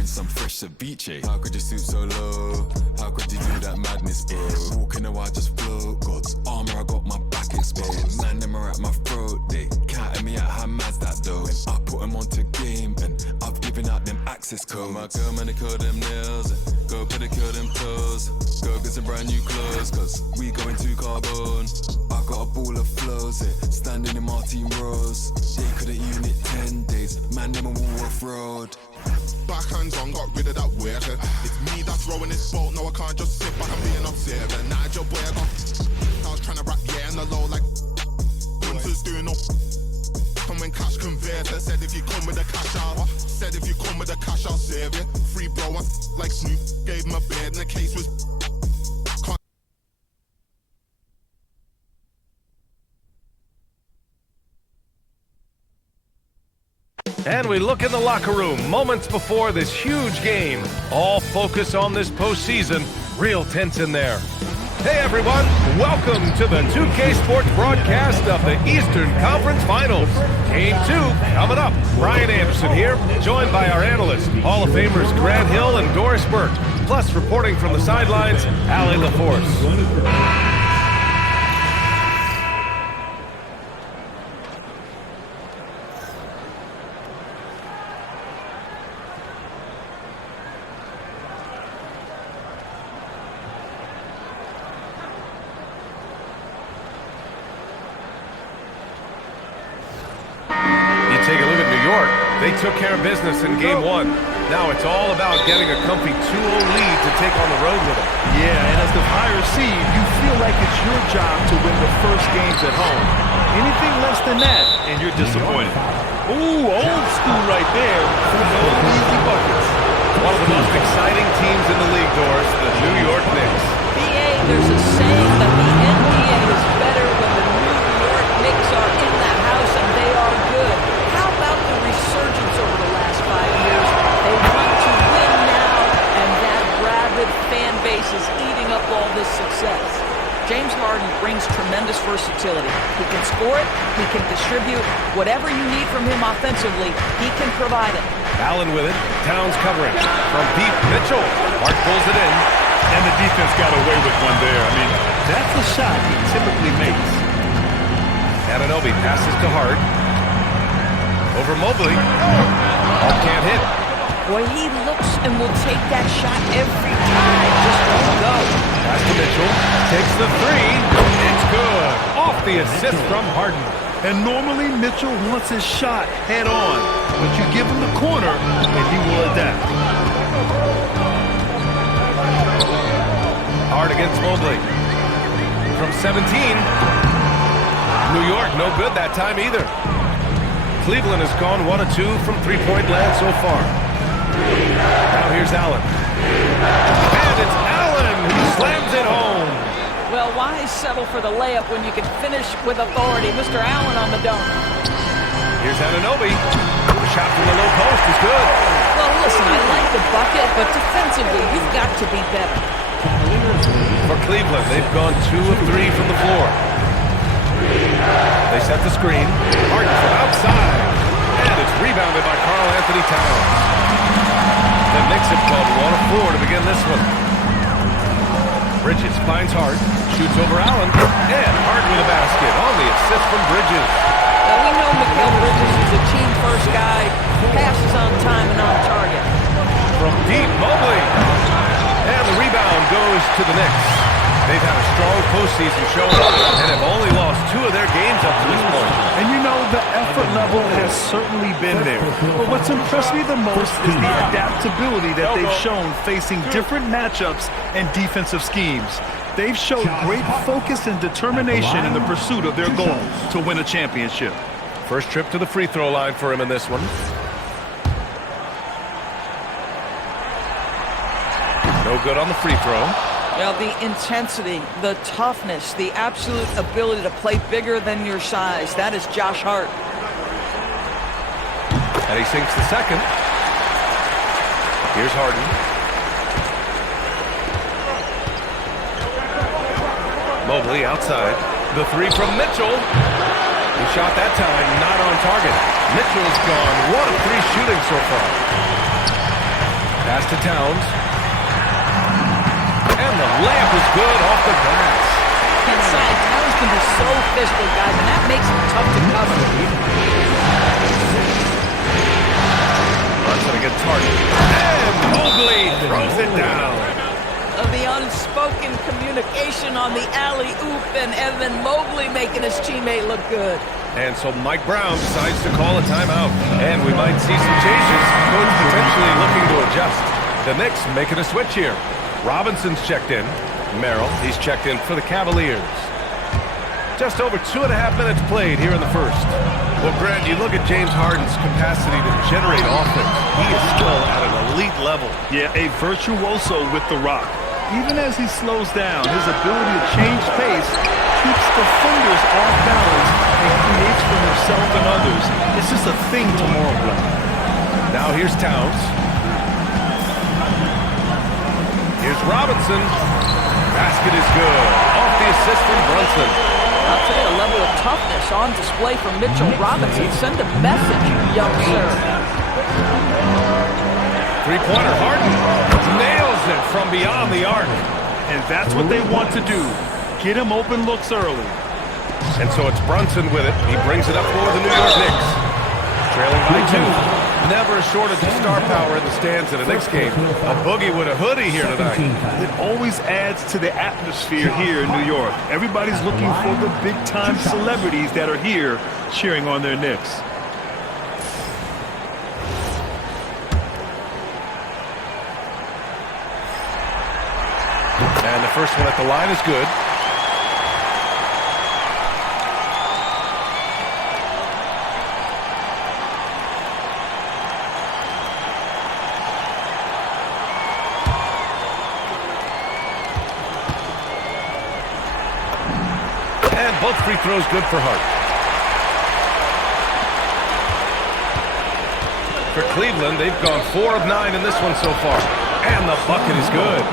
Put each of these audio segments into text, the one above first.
wearing some fresh ceviche. How could you stoop so low? How could you do that madness, bro? Walking a while just float. God's armor, I got my back exposed. Man, them are at my throat. They counting me out, how mad's that though? And I put them onto game and I've given out them access codes. My girl, man, they curl them nails. Go pedicure them toes. Go get some brand new clothes, cause we going to carbon. I got a ball of flows, standing in my team rows. They couldn't unit 10 days, man, them a wall off road. Backhands on, got rid of that weird. It's me that's throwing this boat, no I can't just sit back and being upset. And Nigel boy, I was trying to rap, yeah, in the low like Gunther's doing up. Come when cash converter, said if you come with a cash out. Said if you come with a cash, I'll save you. Free bro, like Snoop, gave him a bed and the case was. And we look in the locker room moments before this huge game. All focus on this postseason. Real tense in there. Hey everyone, welcome to the 2K Sports broadcast of the Eastern Conference Finals. Game 2 coming up. Brian Anderson here, joined by our analysts, Hall of Famers Grant Hill and Doris Burke. Plus reporting from the sidelines, Allie LaForce. They took care of business in Game 1. Now it's all about getting a comfy 2-0 lead to take on the road with them. Yeah, and as the higher seed, you feel like it's your job to win the first games at home. Anything less than that, and you're disappointed. Ooh, old school right there. No easy buckets. One of the most exciting teams in the league, Doris, the New York Knicks. BA, there's a saying that the NBA is better when the New York Knicks are in the house and they are good. How about the resurgence over the last 5 years? They want to win now, and that rabid fan base is eating up all this success. James Harden brings tremendous versatility. He can score it, he can distribute. Whatever you need from him offensively, he can provide it. Allen with it, Towns covering. From deep, Mitchell. Hart pulls it in. And the defense got away with one there. I mean, that's a shot he typically makes. Anunoby passes to Hart. Over Mobley. Hart can't hit. Boy, he looks and will take that shot every time. Just won't go. Pass to Mitchell. Takes the three. It's good. Off the assist from Harden. And normally Mitchell wants his shot head on, but you give him the corner and he will adapt. Hard against Mobley. From 17. New York no good that time either. Cleveland has gone 1 of 2 from three-point land so far. Now here's Allen. And it's Allen who slams it home. Well, why settle for the layup when you can finish with authority? Mr. Allen on the dunk. Here's Anunoby. The shot from the low post is good. Well, listen, I like the bucket, but defensively, you've got to be better. For Cleveland, they've gone 2 of 3 from the floor. They set the screen. Harden from outside. And it's rebounded by Karl Anthony Towns. The Knicks have gone 1 of 4 to begin this one. Bridges finds Hart, shoots over Allen, and Hart with a basket on the assist from Bridges. Now, we know Mikal Bridges is a team-first guy, passes on time and on target. From deep, Mobley. And the rebound goes to the Knicks. They've had a strong postseason showing up and have only lost 2 of their games up to this point. And you know, the effort level has certainly been there. But what's impressed me the most is the adaptability that they've shown facing different matchups and defensive schemes. They've showed great focus and determination in the pursuit of their goal to win a championship. First trip to the free throw line for him in this one. No good on the free throw. Well, the intensity, the toughness, the absolute ability to play bigger than your size. That is Josh Hart. And he sinks the second. Here's Harden. Mobley outside. The three from Mitchell. He shot that time, not on target. Mitchell's gone 1 of 3 shooting so far. Pass to Towns. And the layup is good off the glass. Inside, Towns can be so physical, guys, and that makes him tough to cover. Brunson against Harden. And Mobley throws it down. The unspoken communication on the alley-oop, and Evan Mobley making his teammate look good. And so Mike Brown decides to call a timeout. And we might see some changes. Coach potentially looking to adjust. The Knicks making a switch here. Robinson's checked in. Merrill, he's checked in for the Cavaliers. Just over 2.5 minutes played here in the first. Well, Grant, you look at James Harden's capacity to generate offense. He is still at an elite level. Yeah, a virtuoso with the rock. Even as he slows down, his ability to change pace keeps defenders off balance and creates for himself and others. It's just a thing tomorrow, Glenn. Now here's Towns. Here's Robinson. Basket is good. Off the assist from Brunson. I'll tell you, a level of toughness on display from Mitchell Robinson. Send a message, young sir. Three-pointer, Harden nails it from beyond the arc. And that's what they want to do. Get him open looks early. And so it's Brunson with it. He brings it up for the New York Knicks. Trailing by 2. Never a shortage of star power in the stands at a Knicks game. A boogie with a hoodie here tonight. It always adds to the atmosphere here in New York. Everybody's looking for the big-time celebrities that are here cheering on their Knicks. And the first one at the line is good. And both free throws good for Hart. For Cleveland, they've gone 4 of 9 in this one so far. And the bucket is good.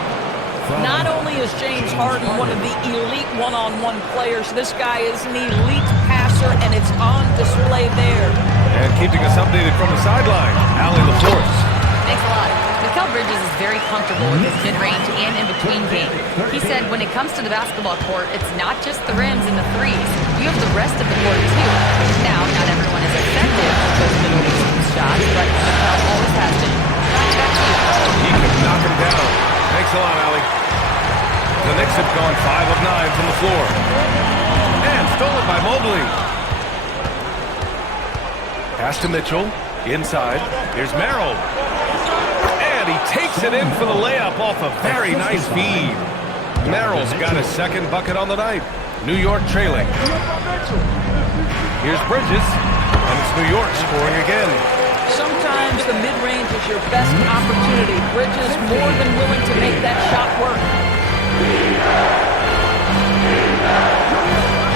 Not only is James Harden one of the elite one-on-one players, this guy is an elite passer, and it's on display there. And keeping us updated from the sideline, Allie LaForce. Thanks a lot. Mikal Bridges is very comfortable with his mid-range and in-between game. He said when it comes to the basketball court, it's not just the rims and the threes. You have the rest of the court, too. Now, not everyone is effective with those middle-distance shots, but Mikal always has been. Back to you. He can knock him down. Thanks a lot, Allie. The Knicks have gone 5 of 9 from the floor. And stolen by Mobley. Pass to Mitchell. Inside. Here's Merrill. And he takes it in for the layup off a very nice feed. Merrill's got his second bucket on the night. New York trailing. Here's Bridges. And it's New York scoring again. Sometimes the mid-range is your best opportunity. Bridges more than willing to make that shot work.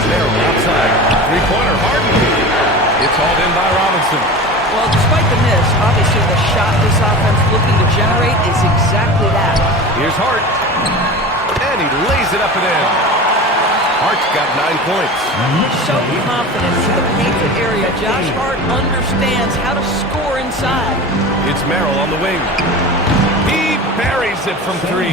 Merrill outside. Three-pointer, Harden. It's hauled in by Robinson. Well, despite the miss, obviously the shot this offense looking to generate is exactly that. Here's Hart. And he lays it up and in. Hart's got 9 points. So confident in the painted area. Josh Hart understands how to score inside. It's Merrill on the wing. He buries it from 3.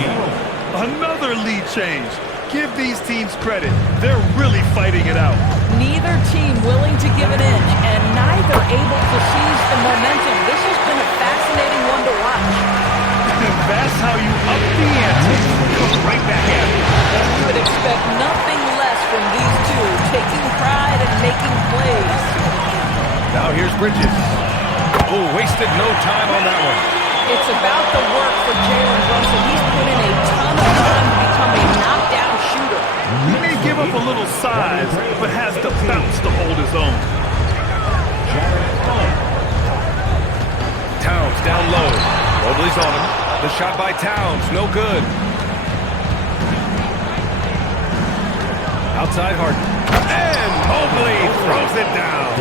Another lead change. Give these teams credit. They're really fighting it out. Neither team willing to give an inch, and neither able to seize the momentum. This has been a fascinating one to watch. That's how you up the ante. Come right back at it. And you would expect nothing less from these two, taking pride and making plays. Now here's Bridges. Oh, wasted no time on that one. It's about the work for Jalen Brunson. He's put in a ton of time to become a knockdown shooter. He may give up a little size, but has the bounce to hold his own. Towns down low. Mobley's on him. The shot by Towns, no good. Outside Harden. And Mobley throws it down.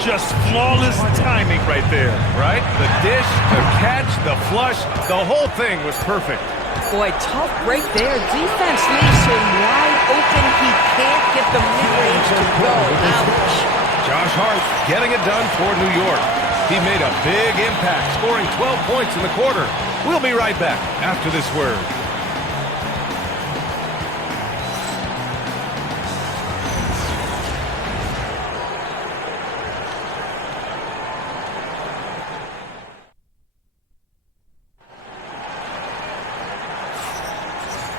Just flawless timing right there. Right? The dish, the catch, the flush, the whole thing was perfect. Boy, tough break there. Defense leaves him wide open. He can't get the mid-range to go. Ouch. Josh Hart getting it done for New York. He made a big impact, scoring 12 points in the quarter. We'll be right back after this word.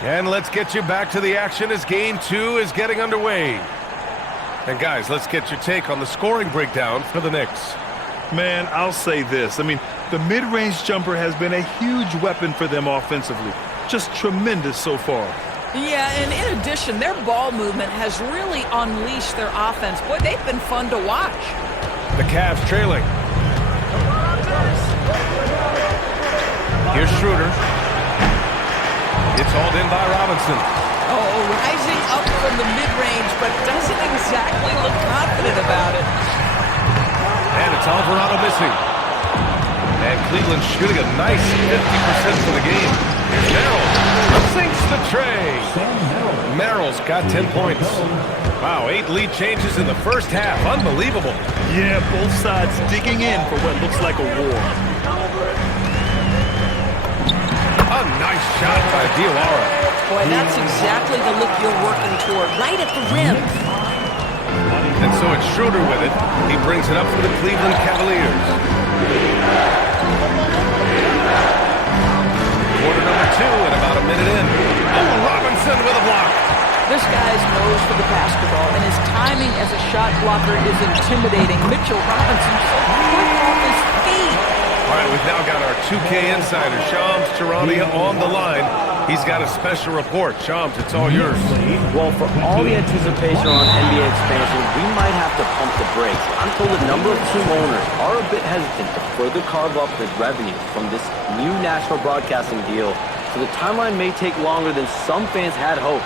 And let's get you back to the action as Game 2 is getting underway. And guys, let's get your take on the scoring breakdown for the Knicks. Man, I'll say this. I mean, the mid-range jumper has been a huge weapon for them offensively. Just tremendous so far. Yeah, and in addition, their ball movement has really unleashed their offense. Boy, they've been fun to watch. The Cavs trailing. Here's Schroeder. It's hauled in by Robinson. Oh, rising up from the mid-range, but doesn't exactly look confident about it. And it's Alvarado missing. And Cleveland shooting a nice 50% for the game. Here's Merrill. Sinks the tray. Merrill's got 10 points. Wow, 8 lead changes in the first half. Unbelievable. Yeah, both sides digging in for what looks like a war. A nice shot by Diawara. Boy, that's exactly the look you're working toward, right at the rim. And so it's Schroeder with it. He brings it up for the Cleveland Cavaliers. Quarter number 2 and about a minute in. Oh, Robinson with a block. This guy's nose for the basketball, and his timing as a shot blocker is intimidating. Mitchell Robinson so quick off his feet. All right, we've now got our 2K insider, Shams Charania, on the line. He's got a special report. Shams, it's all yours. Well, for all the anticipation on NBA expansion, we might have to pump the brakes. I'm told a number of team owners are a bit hesitant to further carve up the revenue from this new national broadcasting deal, so the timeline may take longer than some fans had hoped.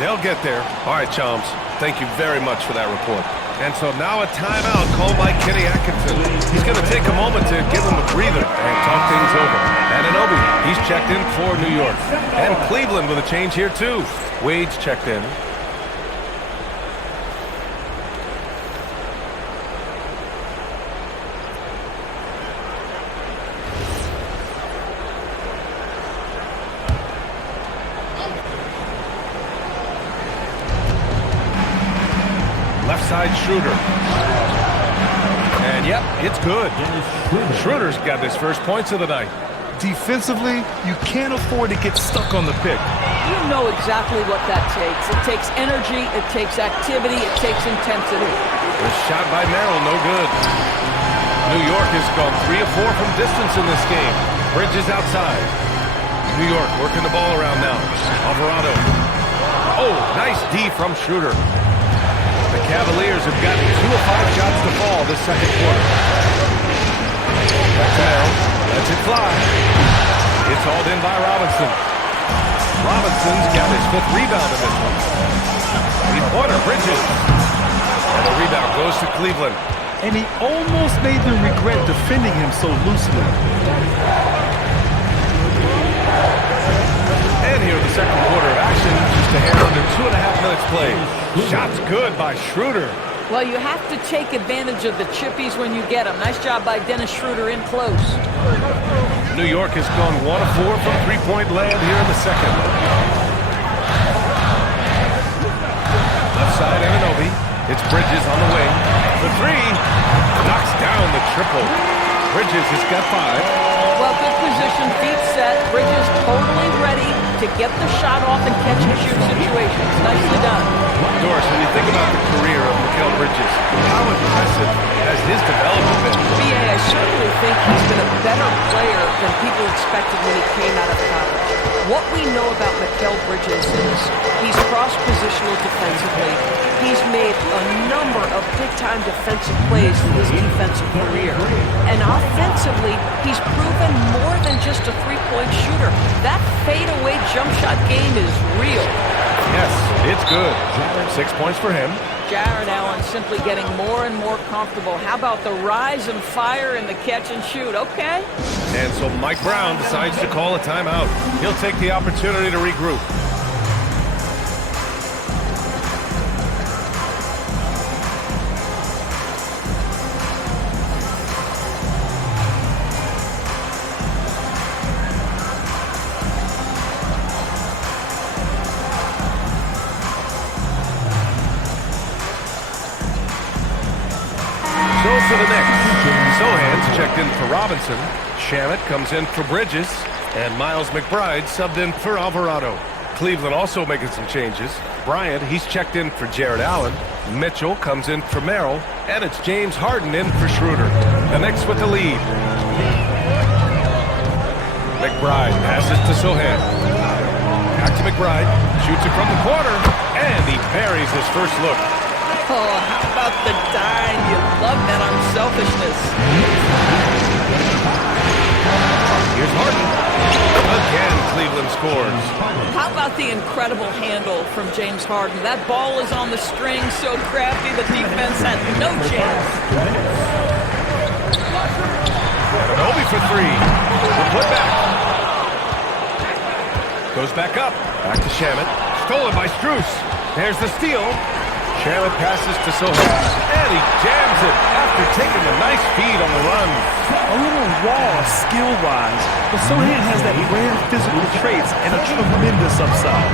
They'll get there. All right, Shams, thank you very much for that report. And so now a timeout called by Kenny Atkinson. He's going to take a moment to give him a breather and talk things over. Anunoby, he's checked in for New York. And Cleveland with a change here too. Wade's checked in. Left side Schroeder. And yep, it's good. Schroeder's got his first points of the night. Defensively, you can't afford to get stuck on the pick. You know exactly what that takes. It takes energy, it takes activity, it takes intensity. The shot by Merrill, no good. New York has gone 3 of 4 from distance in this game. Bridges outside. New York working the ball around now. Alvarado. Oh, nice D from Schroeder. The Cavaliers have gotten 2 of 5 shots to fall this second quarter. Back to Merrill. Lets it fly. It's hauled in by Robinson. Robinson's got his 5th rebound in this one. Three-pointer, Bridges. And the rebound goes to Cleveland. And he almost made them regret defending him so loosely. And here in the second quarter of action, just a hair under 2.5 minutes played. Shot's good by Schroeder. Well, you have to take advantage of the chippies when you get them. Nice job by Dennis Schroeder in close. New York has gone 1 of 4 from three-point land here in the second. Left side, Anunoby. It's Bridges on the wing. The 3 knocks down the triple. Bridges has got 5. Well, good position, feet set. Bridges totally ready to get the shot off and catch and shoot situations. Nicely done. Doris, when you think about the career of Mikal Bridges, how impressive has his development been? B.A., I certainly think he's been a better player than people expected when he came out of college. What we know about Mikal Bridges is he's cross-positional defensively. He's made a number of big-time defensive plays in his defensive career. And offensively, he's proven more than just a three-point shooter. That fadeaway jump shot game is real. Yes, it's good. 6 points for him. Jaron Allen simply getting more and more comfortable. How about the rise and fire and the catch and shoot? Okay. And so Mike Brown decides to call a timeout. He'll take the opportunity to regroup. Robinson. Shamet comes in for Bridges. And Miles McBride subbed in for Alvarado. Cleveland also making some changes. Bryant, he's checked in for Jared Allen. Mitchell comes in for Merrill. And it's James Harden in for Schroeder. The Knicks with the lead. McBride passes to Sohan. Back to McBride. Shoots it from the corner. And he buries his first look. Oh, how about the dime? You love that unselfishness. Here's Harden. Again, Cleveland scores. How about the incredible handle from James Harden? That ball is on the string, so crafty the defense had no chance. Anunoby for three. The putback. Goes back up. Back to Shamet. Stolen by Strus. There's the steal. Shamet passes to Sohan. And he jams it after taking a nice feed on the run. A little raw skill-wise, but Sohan has that rare physical traits and a tremendous upside.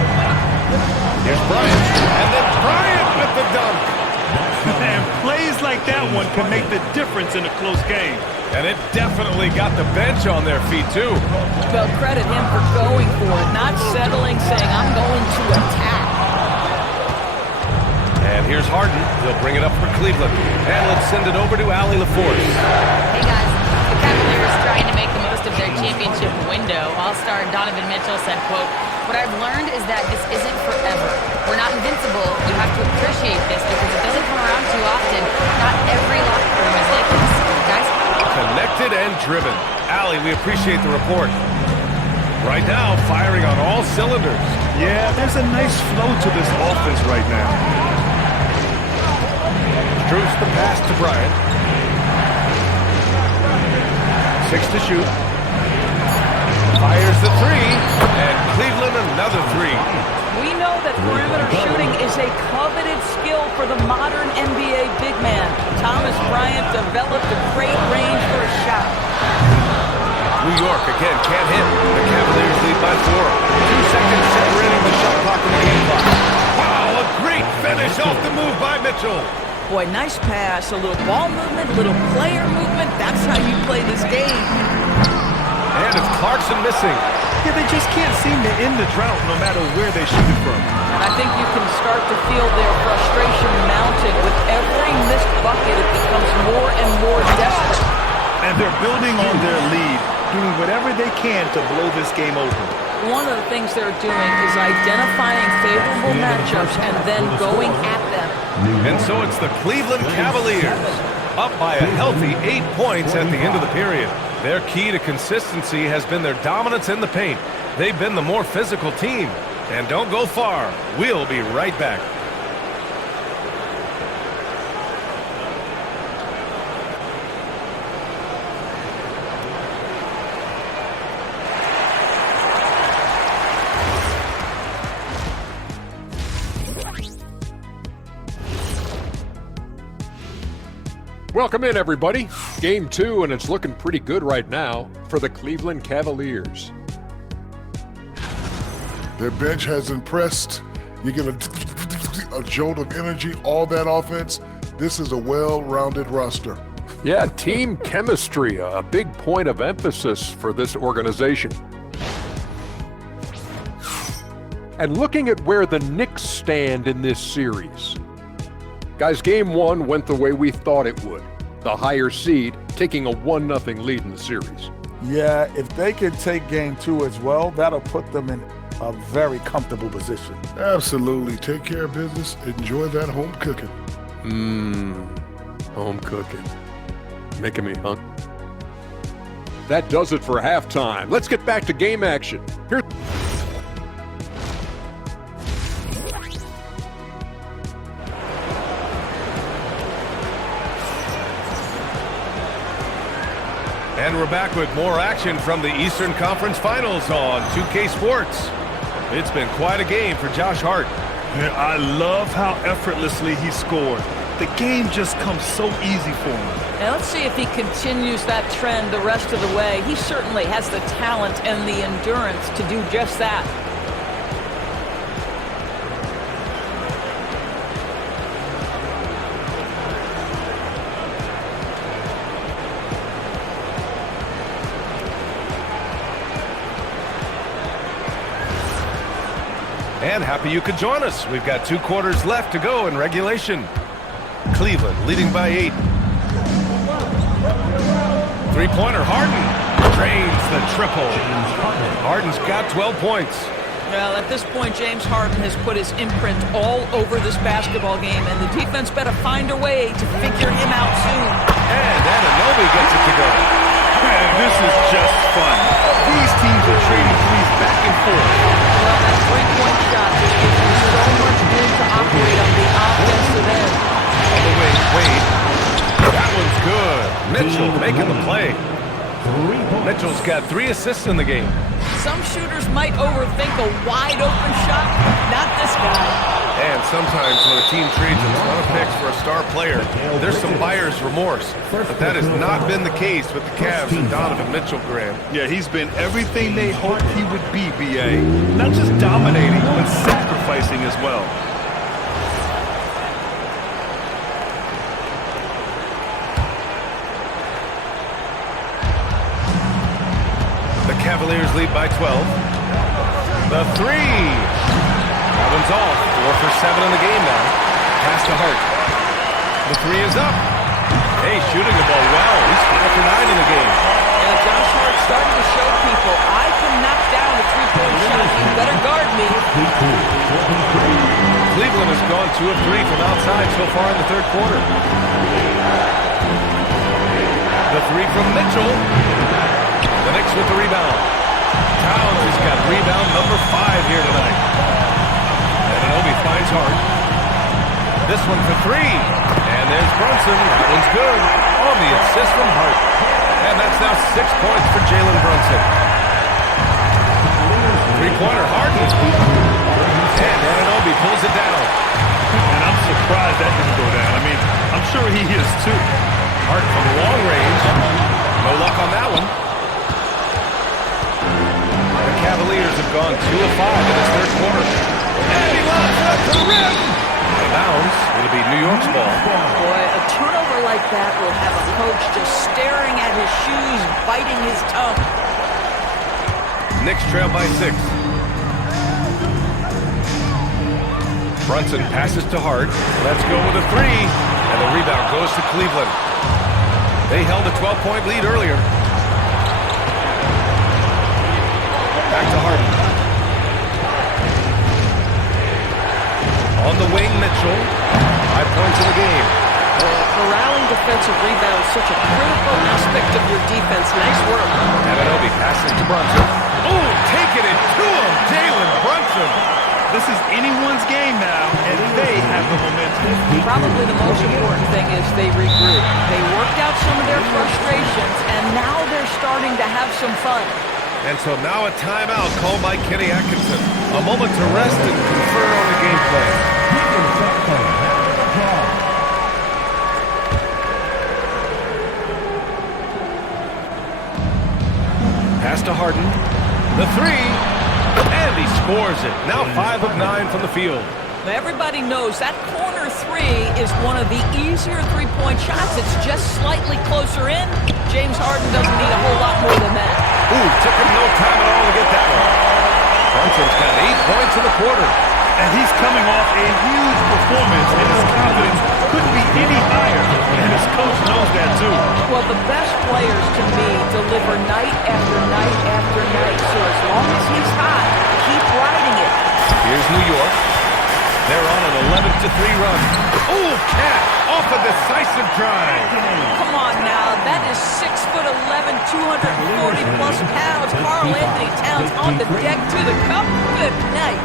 Here's Bryant. And then Bryant with the dunk. And plays like that one can make the difference in a close game. And it definitely got the bench on their feet, too. Well, credit him for going for it, not settling, saying, I'm going to attack. And here's Harden. He'll bring it up for Cleveland. And let's send it over to Allie LaForce. Hey guys, the Cavaliers trying to make the most of their championship window. All-star Donovan Mitchell said, quote, "What I've learned is that this isn't forever. We're not invincible. You have to appreciate this because it doesn't come around too often. Not every locker room is like this. Guys?" Connected and driven. Allie, we appreciate the report. Right now, firing on all cylinders. Yeah, there's a nice flow to this offense right now. Strus the pass to Bryant. 6 to shoot. Fires the three. And Cleveland another three. We know that perimeter shooting is a coveted skill for the modern NBA big man. Thomas Bryant developed a great range for a shot. New York again can't hit. The Cavaliers lead by 4. 2 seconds separating the shot clock and the game clock. Wow, a great finish off the move by Mitchell. Boy, nice pass, a little ball movement, little player movement. That's how you play this game. And it's Clarkson missing. Yeah, they just can't seem to end the drought no matter where they shoot it from. And I think you can start to feel their frustration mounting. With every missed bucket, it becomes more and more desperate. And they're building on their lead, doing whatever they can to blow this game open. One of the things they're doing is identifying favorable matchups and then going at them. And so it's the Cleveland Cavaliers, up by a healthy 8 points at the end of the period. Their key to consistency has been their dominance in the paint. They've been the more physical team. And don't go far. We'll be right back. Welcome in, everybody. Game 2, and it's looking pretty good right now for the Cleveland Cavaliers. Their bench has impressed. You get a jolt of energy, all that offense. This is a well-rounded roster. Yeah, team chemistry, a big point of emphasis for this organization. And looking at where the Knicks stand in this series. Guys, game 1 went the way we thought it would. The higher seed taking a 1-0 lead in the series. Yeah, if they can take game 2 as well, that'll put them in a very comfortable position. Absolutely. Take care of business. Enjoy that home cooking. Home cooking. Making me hungry. That does it for halftime. Let's get back to game action. Here. And we're back with more action from the Eastern Conference Finals on 2K Sports. It's been quite a game for Josh Hart. Yeah, I love how effortlessly he scored. The game just comes so easy for him. Now let's see if he continues that trend the rest of the way. He certainly has the talent and the endurance to do just that. And happy you could join us. We've got 2 quarters left to go in regulation. Cleveland leading by 8. Three-pointer, Harden drains the triple. Harden's got 12 points. Well, at this point, James Harden has put his imprint all over this basketball game, and the defense better find a way to figure him out soon. And Anunoby gets it to go. Man, this is just fun. These teams are trading threes back and forth. Well, that three-point shot just gives you so much room to operate on the offensive end. On the wing, Wade. That one's good. Mitchell making the play. Mitchell's got 3 assists in the game. Some shooters might overthink a wide-open shot. Not this guy. And sometimes when a team trades a ton of picks for a star player, there's some buyer's remorse. But that has not been the case with the Cavs and Donovan Mitchell, Grant. Yeah, he's been everything they hoped he would be, B.A. Not just dominating, but sacrificing as well. Cavaliers lead by 12. The 3. That one's off. 4 for 7 in the game now. Pass to Hart. The 3 is up. Hey, shooting the ball well. He's 5 for 9 in the game. Yeah, Josh Hart's starting to show people, I can knock down a three-point shot. You better guard me. Cleveland has gone 2 of 3 from outside so far in the third quarter. The 3 from Mitchell. The Knicks with the rebound. Towns has got rebound number 5 here tonight. Anunoby finds Hart. This one for 3. And there's Brunson. That one's good. On the assist from Hart. And that's now 6 points for Jalen Brunson. Three-pointer, Harden. And Anunoby pulls it down. And I'm surprised that didn't go down. I mean, I'm sure he is too. Hart from long range. No luck on that one. Cavaliers have gone 2 of 5 in this third quarter. And he lobs up to the rim. Out of bounds. It'll be New York's ball. Boy, a turnover like that will have a coach just staring at his shoes, biting his tongue. Knicks trail by 6. Brunson passes to Hart. Let's go with a 3. And the rebound goes to Cleveland. They held a 12-point lead earlier. Back to Harden. On the wing, Mitchell. 5 points in the game. Corralling defensive rebound is such a critical aspect of your defense. Nice work. Anunoby passes to Brunson. Oh, taking it to him, Jalen Brunson. This is anyone's game now, and they have the momentum. Probably the most important thing is they regroup. They worked out some of their frustrations, and now they're starting to have some fun. And so now a timeout called by Kenny Atkinson. A moment to rest and confer on the game plan. Pass to Harden. The 3. And he scores it. Now 5 of 9 from the field. Now everybody knows that corner 3 is one of the easier three-point shots. It's just slightly closer in. James Harden doesn't need a whole lot more than that. Ooh, took him no time at all to get that one. Brunson's got 8 points in the quarter. And he's coming off a huge performance, and his confidence couldn't be any higher. And his coach knows that too. Well, the best players to me deliver night after night after night. So as long as he's hot, keep riding it. Here's New York. They're on an 11-3 run. Ooh, Cat off a decisive drive. Come on now, that is 6'11", 240-plus pounds. Karl Anthony Towns on the deck to the cup. Good night.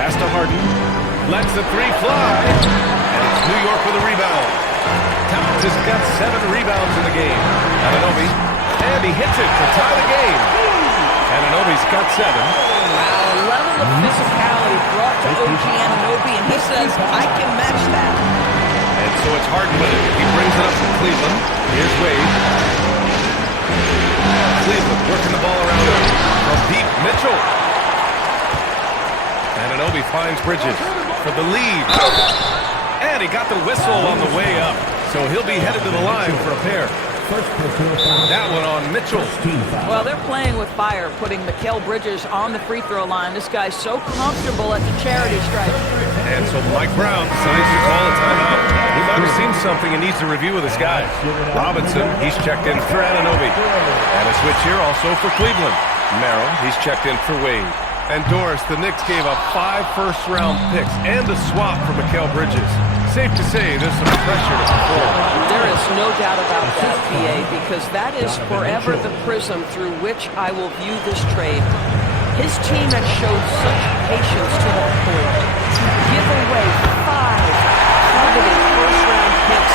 Pass to Harden. Lets the 3 fly. And it's New York with a rebound. Towns has got 7 rebounds in the game. Anunoby. And he hits it to tie the game. Anunoby's got 7. Wow, a level of physicality brought to OG Anunoby, and he says, I can match that. And so it's Harden with it. He brings it up to Cleveland. Here's Wade. Cleveland working the ball around him. From deep, Mitchell. Anunoby finds Bridges for the lead. And he got the whistle on the way up. So he'll be headed to the line for a pair. That one on Mitchell. Well, they're playing with fire, putting Mikal Bridges on the free throw line. This guy's so comfortable at the charity stripe. And so Mike Brown decides to call a timeout. He might have seen something and needs to review with his guys. Robinson, he's checked in for Anunoby. And a switch here also for Cleveland. Merrill, he's checked in for Wade. And Doris, the Knicks gave up 5 first-round picks and a swap for Mikal Bridges. Safe to say there's some pressure to perform. There is no doubt about that, PA, because that is forever the prism through which I will view this trade. His team has showed such patience to the point. To give away 5 coveted first-round picks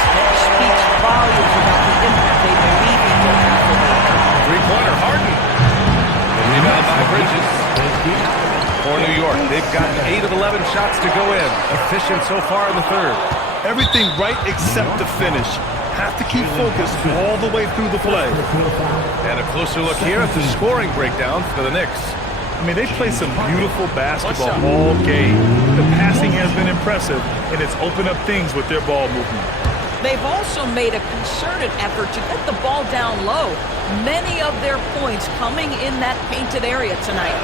speaks volumes about the impact they believe he will have for them. Three-pointer, Harden. The rebound by Bridges. For New York, they've gotten 8 of 11 shots to go in. Efficient so far in the third. Everything right except the finish. Have to keep focused all the way through the play. And a closer look here at the scoring breakdown for the Knicks. I mean, they play some beautiful basketball all game. The passing has been impressive, and it's opened up things with their ball movement. They've also made a concerted effort to get the ball down low. Many of their points coming in that painted area tonight.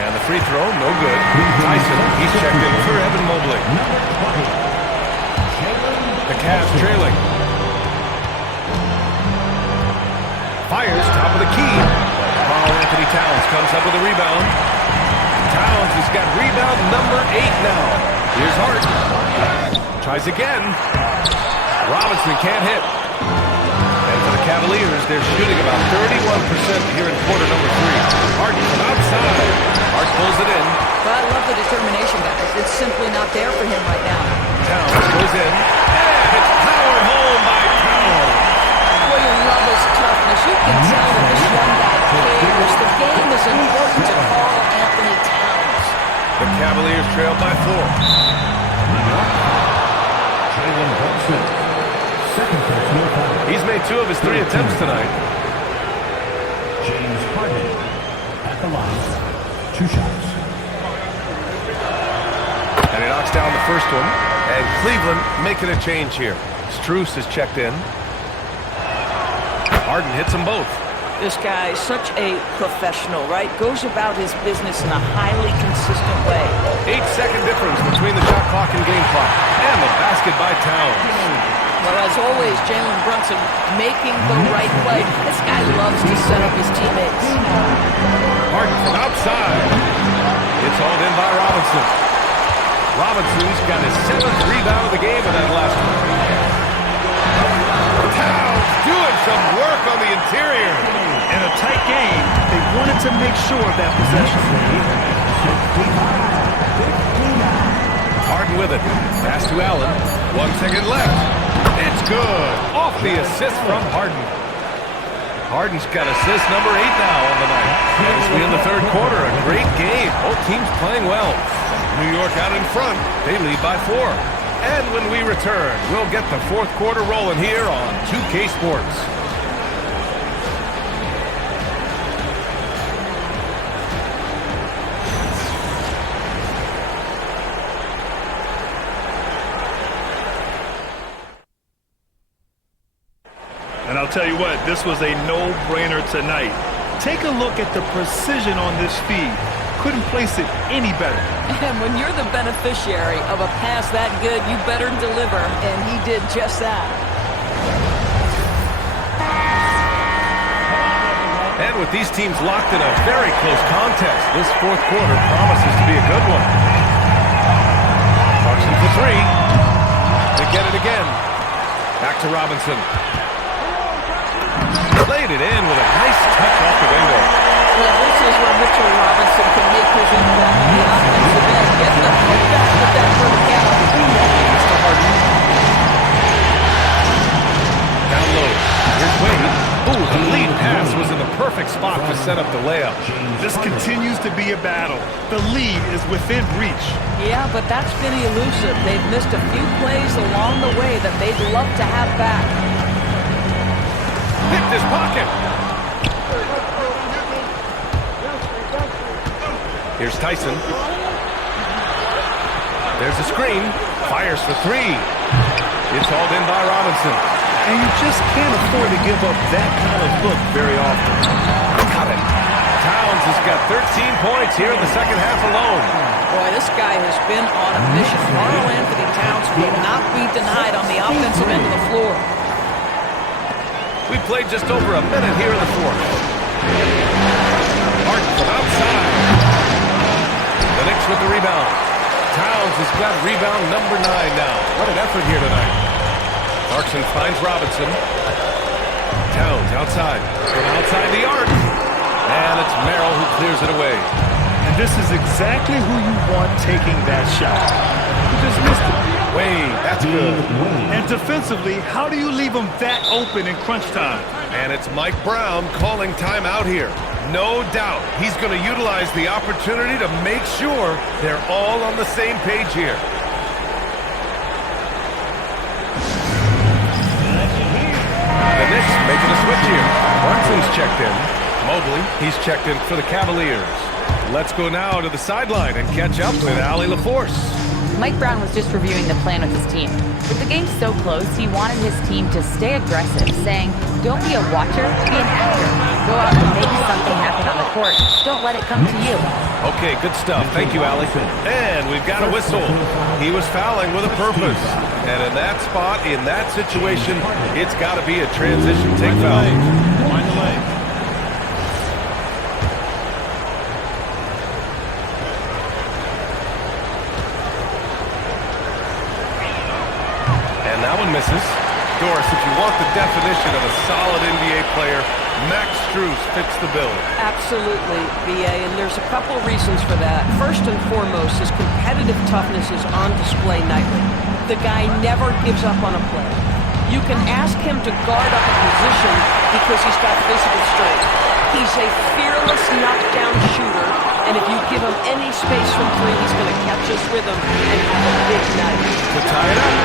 And the free throw, no good. Tyson, he's checked in for Evan Mobley. The Cavs trailing. Fires, top of the key. Carl Anthony Towns comes up with a rebound. Towns has got rebound number 8 now. Here's Hart. Tries again. Robinson can't hit. And for the Cavaliers, they're shooting about 31% here in quarter number 3. Hart from outside. Hart pulls it in. But I love the determination, guys. It's simply not there for him right now. Towns goes in. And it's powered home by Towns. Boy, you love his toughness. You can tell that this young guy cares. The game is important to Carl Anthony Towns. The Cavaliers trail by 4. He's made 2 of his 3 attempts tonight. James Harden at the line. 2 shots. And he knocks down the first one. And Cleveland making a change here. Strus is checked in. Harden hits them both. This guy, such a professional, right? Goes about his business in a highly consistent way. 8-second difference between the shot clock and game clock. And the basket by Towns. Well, as always, Jalen Brunson making the right play. This guy loves to set up his teammates. Harden from outside. It's hauled in by Robinson. Robinson's got his 7th rebound of the game in that last one. Towns doing some work on the interior. In a tight game, they wanted to make sure of that possession. Harden with it. Pass to Allen. 1 second left. It's good. Off the assist from Harden. Harden's got assist number 8 now on the night. As we in the third quarter, a great game. Both teams playing well. New York out in front. They lead by 4. And when we return, we'll get the fourth quarter rolling here on 2K Sports. And I'll tell you what, this was a no-brainer tonight. Take a look at the precision on this feed. Couldn't place it any better. And when you're the beneficiary of a pass that good, you better deliver, and he did just that. And with these teams locked in a very close contest, this fourth quarter promises to be a good one. Clarkson for 3. They get it again. Back to Robinson. Played it in with a nice touch off the window. Well, this is where Mitchell Robinson can make his impact on the offensive end. Get the putback with that verticality. It's to Harden. Down low. Here's Wade. Ooh, the lead pass was in the perfect spot to set up the layup. This continues to be a battle. The lead is within reach. Yeah, but that's been elusive. They've missed a few plays along the way that they'd love to have back. Picked his pocket. Here's Tyson. There's a screen. Fires for 3. It's hauled in by Robinson. And you just can't afford to give up that kind of look very often. Got it. Towns has got 13 points here in the second half alone. Boy, this guy has been on a mission. Karl Anthony Towns will not be denied on the offensive end of the floor. We played just over a minute here in the fourth. Harden from outside. The Knicks with the rebound. Towns has got rebound number 9 now. What an effort here tonight. Clarkson finds Robinson. Towns outside. From outside the arc. And it's Merrill who clears it away. And this is exactly who you want taking that shot. You just missed it. Wade, that's good. And defensively, how do you leave them that open in crunch time? And it's Mike Brown calling timeout here. No doubt he's going to utilize the opportunity to make sure they're all on the same page here. The Knicks making a switch here. Brunson's checked in. Mobley, he's checked in for the Cavaliers. Let's go now to the sideline and catch up with Allie LaForce. Mike Brown was just reviewing the plan with his team. With the game so close, he wanted his team to stay aggressive, saying, don't be a watcher, be an actor. Go out and make something happen on the court. Don't let it come to you. Okay, good stuff. Thank you, Allie. And we've got a whistle. He was fouling with a purpose. And in that spot, in that situation, it's got to be a transition take foul. Wind the leg. And that one misses. Doris, if you want the definition of a solid NBA player, Max Strus fits the bill. Absolutely, B.A., and there's a couple reasons for that. First and foremost, his competitive toughness is on display nightly. The guy never gives up on a play. You can ask him to guard up a position because he's got physical strength. He's a fearless knockdown shooter, and if you give him any space from three, he's going to catch his rhythm and have a big night. To tie it up.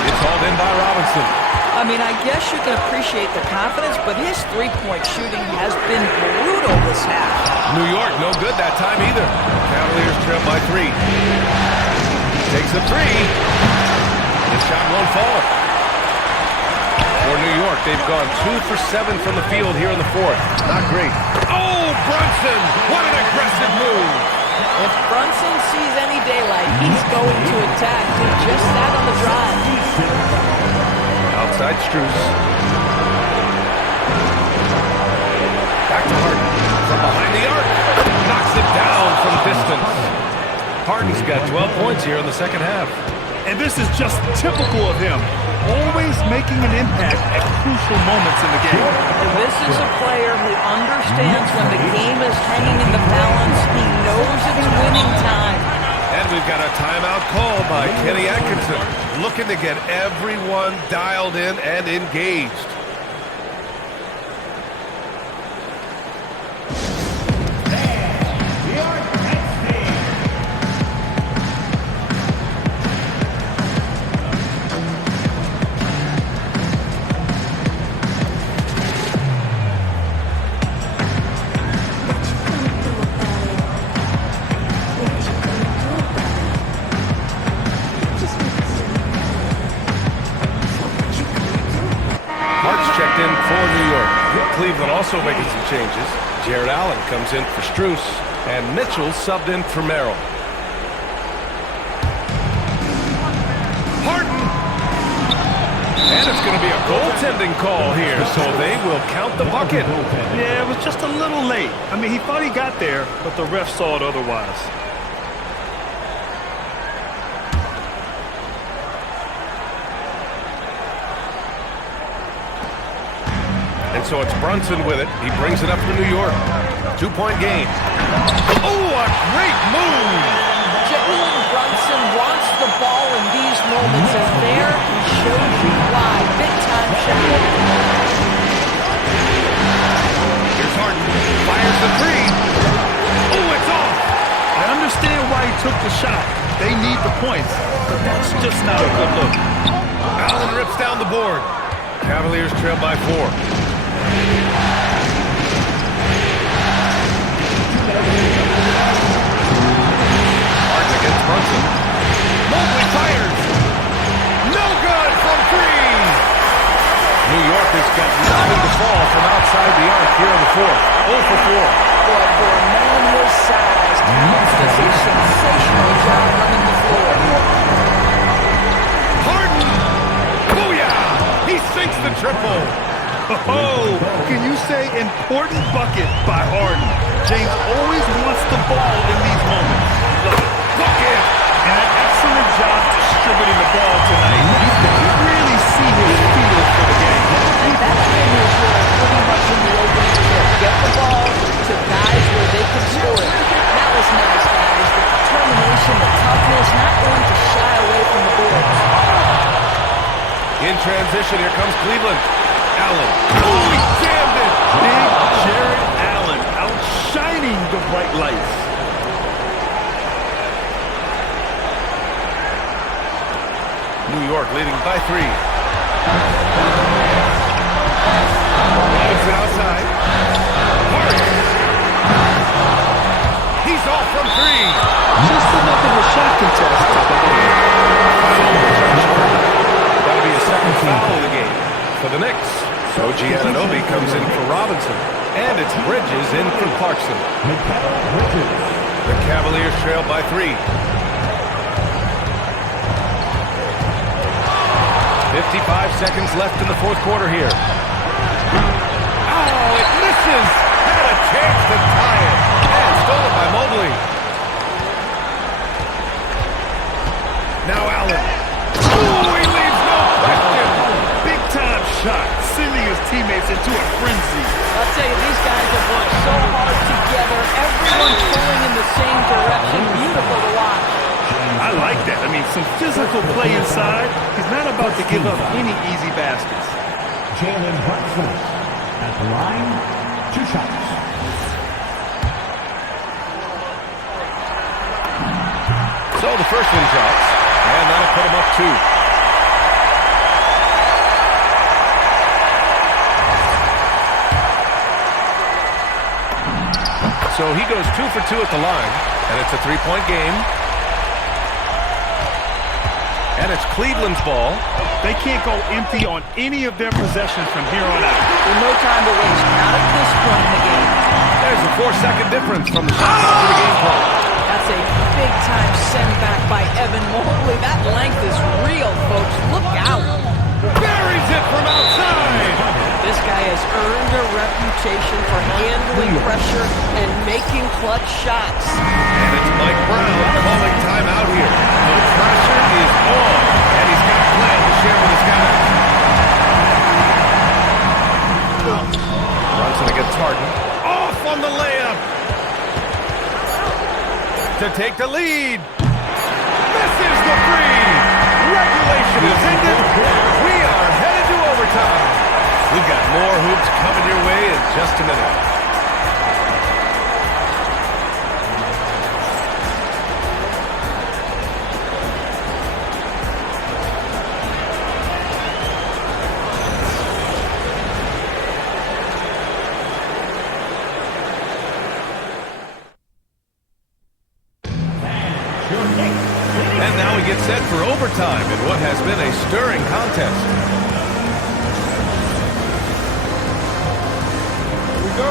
It's hauled in by Robinson. I mean, I guess you can appreciate the confidence, but his three-point shooting has been brutal this half. New York, no good that time either. Cavaliers trail by 3. Takes a 3. This shot won't fall. For New York, they've gone 2 for 7 from the field here in the fourth. Not great. Oh, Brunson! What an aggressive move! If Brunson sees any daylight, he's going to attack. He just sat on the drive. Outside Strus. Back to Harden. From behind the arc. Knocks it down from distance. Harden's got 12 points here in the second half. And this is just typical of him. Always making an impact at crucial moments in the game. And this is a player who understands when the game is hanging in the balance. He knows it's winning time. And we've got a timeout call by Kenny Atkinson, looking to get everyone dialed in and engaged. Cleveland also making some changes. Jared Allen comes in for Strus, and Mitchell subbed in for Merrill. Harden! And it's going to be a goaltending call here, so they will count the bucket. Yeah, it was just a little late. I mean, he thought he got there, but the ref saw it otherwise. And so it's Brunson with it. He brings it up for New York. 2-point game. Oh, a great move! Jalen Brunson wants the ball in these moments, and there he shows you why. Big-time shot. Here's Harden. Fires the 3. Oh, it's off! I understand why he took the shot. They need the points, but that's just not a good look. Allen rips down the board. Cavaliers trail by 4. Harden against Brunson. Mobley fires. No good from 3. fourth. 0 for 4. Boy, for a man his size, Towns does a sensational job running the floor. Harden! Booyah! He sinks the triple. Oh, can you say important bucket by Harden? James always wants the ball in these moments. Look, bucket! And an excellent job distributing the ball tonight. You can really see his feel for the game. And that's been his role pretty much in the opening tip. Get the ball to guys where they can score it. That was nice, guys. The determination, the toughness, not going to shy away from the boards. In transition, here comes Cleveland. Allen. Oh, he jammed it! Big Jared Allen outshining the bright lights. New York leading by 3. Gets it outside. Hart. He's off from 3. Just enough of a shot contest to That'll be a second foul of the game for the Knicks. OG Anunoby comes in for Robinson. And it's Bridges in for Clarkson. The Cavaliers trail by 3. 55 seconds left in the fourth quarter here. Oh, it misses! Had a chance to tie it. And stolen by Mobley. Now Allen. Oh, he leaves no question. big time shot, sending his teammates into a frenzy. I'll tell you, these guys have worked so hard together. Everyone pulling in the same direction. Beautiful to watch. I like that. I mean, some physical play inside. He's not about to give up any easy baskets. Jalen Brunson at the line, 2 shots. So the first one drops, and that'll put him up 2. So he goes 2 for 2 at the line, and it's a 3-point game. And it's Cleveland's ball. They can't go empty on any of their possessions from here on out. Well, no time to waste. Not at this point in the game. There's a 4-second difference from the shot clock to the game clock. That's a big-time send back by Evan Mobley. That length is real, folks. Look out. Buries it from outside. This guy has earned a reputation for handling pressure and making clutch shots. And it's Mike Brown calling timeout here. The pressure is on, and he's got a plan to share with his guys. Brunson against Harden. Off on the layup. To take the lead. Misses the 3. Regulation is ended. We are headed to overtime. We've got more hoops coming your way in just a minute. And now we get set for overtime in what has been a stirring contest. Here we go.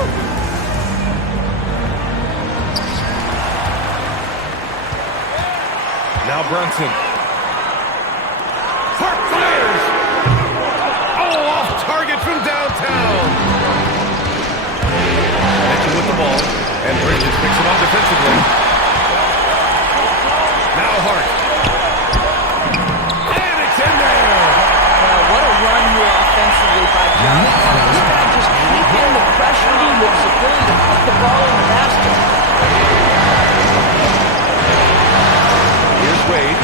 Now Brunson. Hart fires! Oh, off target from downtown. Mitchell with the ball, and Bridges picks it up defensively. Now Hart. And it's in there! What a run here offensively by Johnny Hart. This guy just keeping the pressure with his ability to put the ball in the basket. Here's Wade.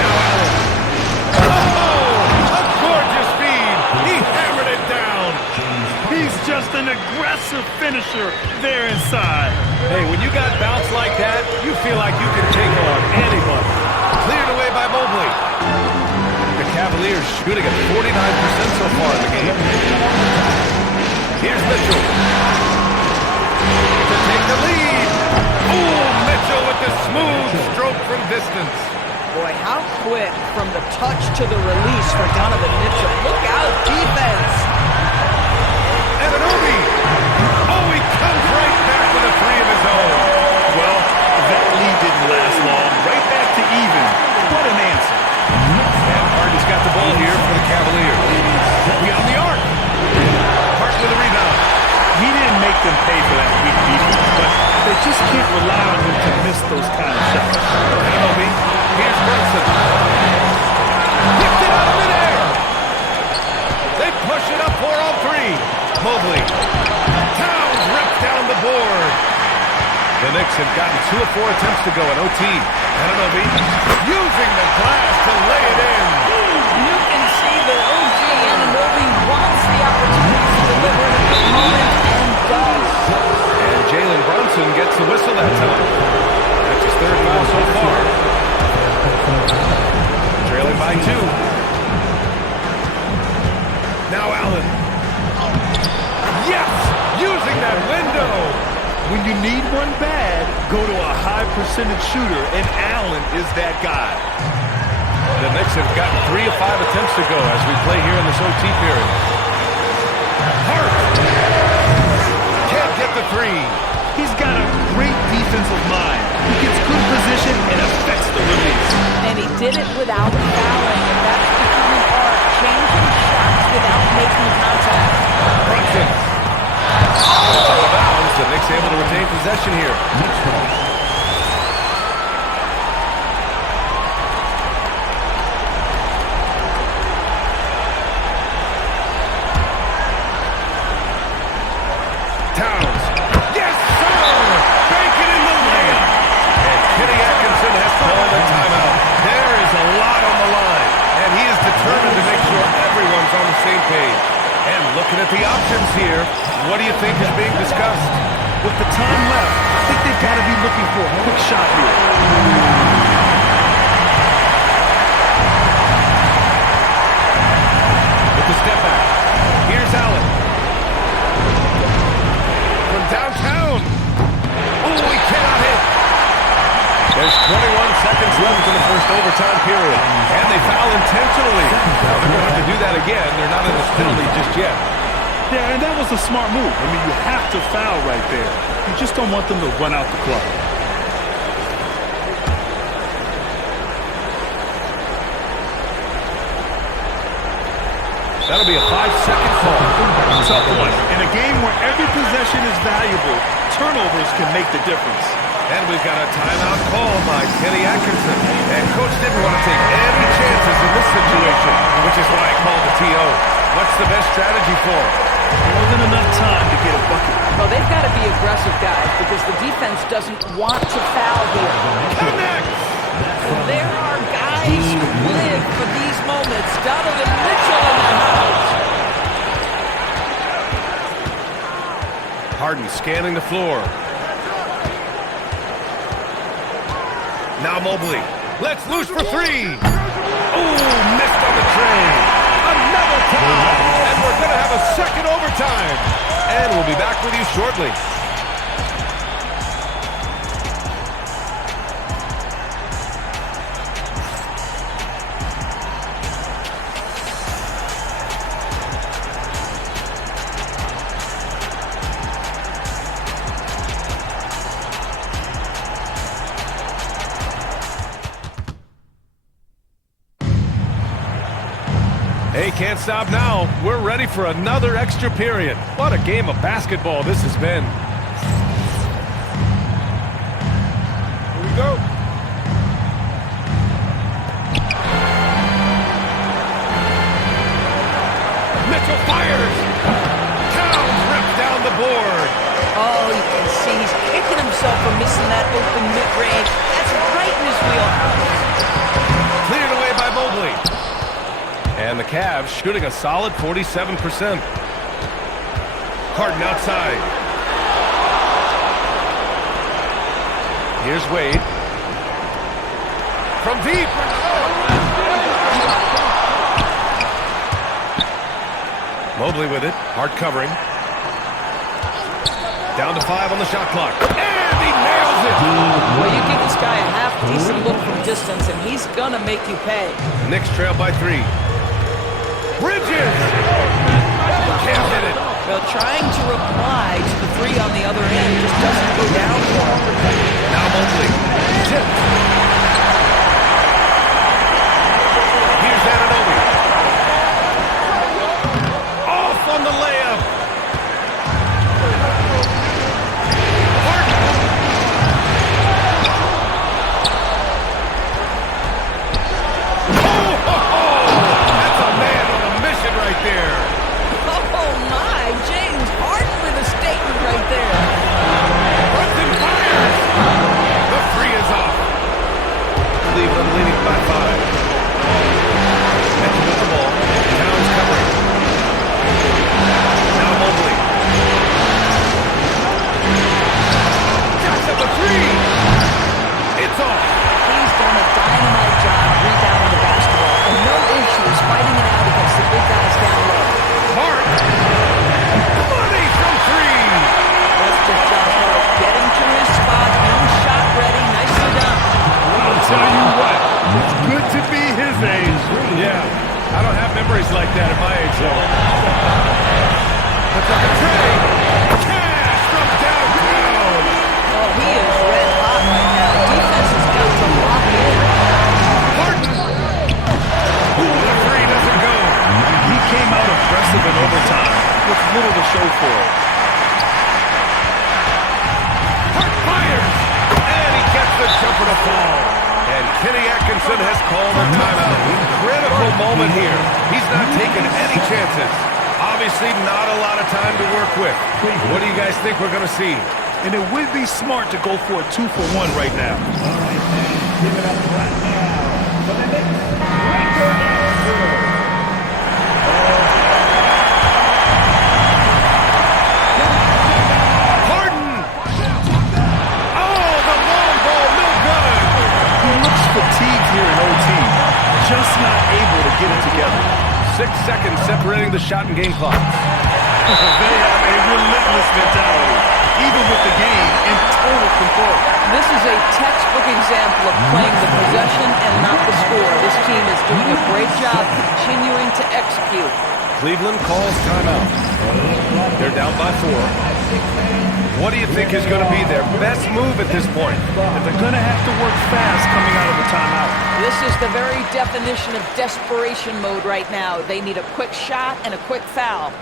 Now Allen. Oh! A gorgeous feed! He hammered it down! He's just an aggressive finisher there inside. Hey, when you got bounce like that, you feel like you can take on anybody. Cleared away by Mobley. The Cavaliers shooting at 49% so far in the game. Here's Mitchell. To take the lead. Oh, Mitchell with the smooth stroke from distance. Boy, how quick from the touch to the release for Donovan Mitchell. Look out, defense. Mobley. Towns ripped down the board. The Knicks have gotten 2 of 4 attempts to go in OT. Anunoby using the glass to lay it in. You can see that OG Anunoby wants the opportunity to deliver in a big moment and does. And Jalen Brunson gets the whistle that time. That's his 3rd foul so far. Trailing by 2. Now Allen. Yes! Using that window. When you need one bad, go to a high percentage shooter, and Allen is that guy. The Knicks have gotten 3 of 5 attempts to go as we play here in this OT period. Hart can't get the 3. He's got a great defensive mind. He gets good position and affects the release. And he did it without fouling, and that's become an art, changing shots without making contact. Brunson. Out of bounds. The Knicks able to retain possession here. Towns. Yes, sir! Bacon in the layup. And Kenny Atkinson has called a timeout. There is a lot on the line, and he is determined to make sure everyone's on the same page. And looking at the options here, what do you think is being discussed? With the time left, I think they've got to be looking for a quick shot here. With the step back. Here's Allen. From downtown. Oh, he cannot hit. There's 21 seconds left in the first overtime period. And they foul intentionally. Now, they're going to have to do that again. They're not in this penalty just yet. Yeah, and that was a smart move. I mean, you have to foul right there. You just don't want them to run out the clock. That'll be a 5-second call. Tough one. In a game where every possession is valuable, turnovers can make the difference. And we've got a timeout call by Kenny Atkinson. And Coach didn't want to take any chances in this situation, which is why I called the TO. What's the best strategy for him? More than enough time to get a bucket. Well, they've got to be aggressive, guys, because the defense doesn't want to foul here. Connects! There are guys who live for these moments. Donovan Mitchell in the house. Harden scanning the floor. Now Mobley. Let's loose for 3. Ooh, missed on the train. Another tie. And we're going to have a second overtime. And we'll be back with you shortly. Hey, can't stop now. We're ready for another extra period. What a game of basketball this has been. Here we go. Mitchell fires. Towns ripped down the board. Oh, you can see he's kicking himself for missing that open mid-range. That's right in his wheelhouse. Cleared away by Mobley. And the Cavs shooting a solid 47%. Harden outside. Here's Wade. From deep. Mobley with it. Hart covering. Down to 5 on the shot clock. And he nails it! Well, you give this guy a half-decent look from distance, and he's going to make you pay. Knicks trail by 3. Bridges! Can't hit it. Well, trying to reply to the 3 on the other end just doesn't go down for him. Now Mobley. Tipped. Here's Anunoby. Off on the layup. Harden. Oh, ho, ho. That's a man on a mission right there. little to show for it. Hart fires, and he gets the jumper to fall. And Kenny Atkinson has called a timeout. Critical moment here. He's not taking any chances. Obviously not a lot of time to work with. What do you guys think we're going to see? And it would be smart to go for a 2-for-1 right now. All right, fans, give it up right now for the Knicks record answer. Harden! Oh, the long ball, no good! He looks fatigued here in OT. Just not able to get it together. 6 seconds separating the shot and game clock. They have a relentless mentality, even with the game in total control. This is a textbook example of playing the possession and not the score. This team is doing a great job continuing to execute. Cleveland calls timeout. They're down by 4. What do you think is going to be their best move at this point? And they're going to have to work fast coming out of the timeout. This is the very definition of desperation mode right now. They need a quick shot and a quick foul.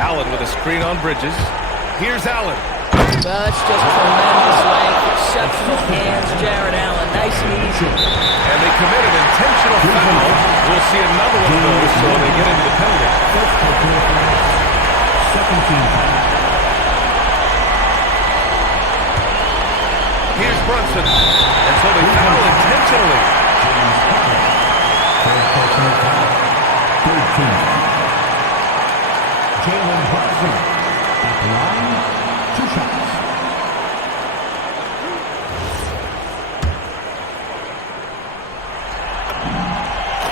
Allen with a screen on Bridges. Here's Allen. That's just tremendous length. Exceptional hands, Jared Allen. Nice and easy. And they commit an intentional foul. We'll see another one of those, so they get into the penalty. Second team. Here's Brunson. And so they foul intentionally. Third team. Jalen Brunson at the line, 2 shots.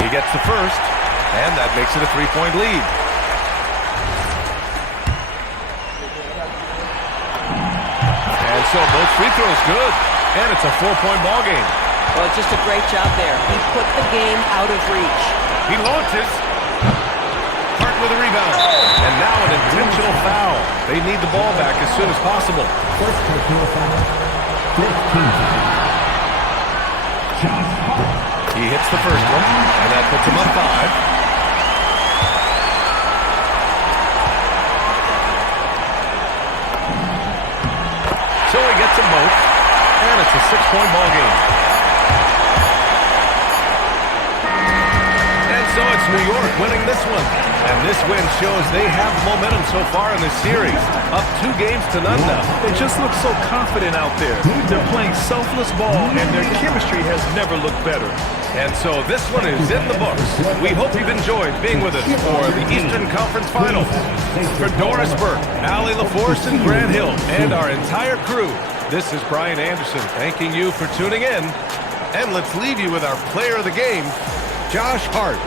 He gets the first, and that makes it a 3-point lead. And so both free throws good, and it's a 4-point ball game. Well, just a great job there. He put the game out of reach. He launches. Hart with a rebound. And now an intentional foul. They need the ball back as soon as possible. First personal foul. 15. Josh Hart. He hits the first one, and that puts him on 5. So he gets them both, and it's a 6-point ball game. And so it's New York winning this one. And this win shows they have momentum so far in this series. Up 2 games to none now. They just look so confident out there. They're playing selfless ball, and their chemistry has never looked better. And so this one is in the books. We hope you've enjoyed being with us for the Eastern Conference Finals. For Doris Burke, Allie LaForce, and Grant Hill, and our entire crew, this is Brian Anderson thanking you for tuning in. And let's leave you with our player of the game, Josh Hart.